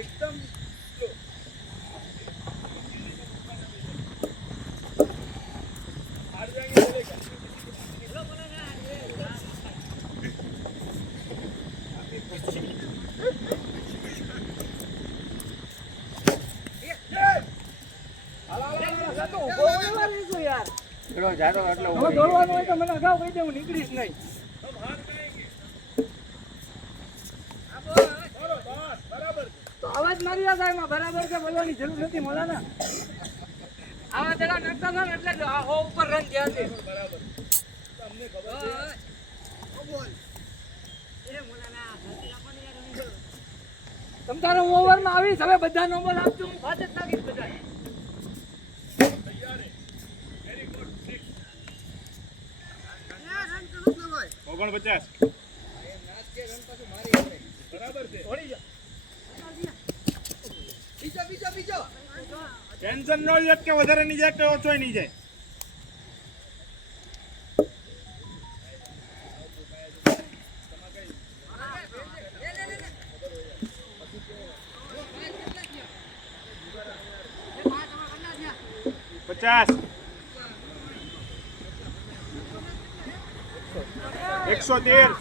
એકદમ સ્લો. હાર જાएंगे चलेगा. દોડવાનું હોય તો મને અગાઉ કહી દે, હું નીકળીશ નહીં. તો અવાજ મારી રહ્યા સાહેબ બરાબર છે, બોલવાની જરૂર નથી મોલાના. આવા જરા નાખતા હતા ને એટલે આ હો ઉપર રન ગયા છે. બરાબર તમને ખબર છે. બોલ એ મોલાના તમ તારો ઓવરમાં આવીશ હવે બધા નંબર આપજો, હું વાત જ નાખીશ બધા. તૈયાર છે વેરી ગુડ 6 રન કરું ને ભાઈ 49 એ નાચ કે રન પાછું મારી આવે બરાબર છે. ઓડી જા બીજો ટેન્શન ન લે કે વધારે નહીં જાય કે ઓછો નહીં જાય. પચાસ 113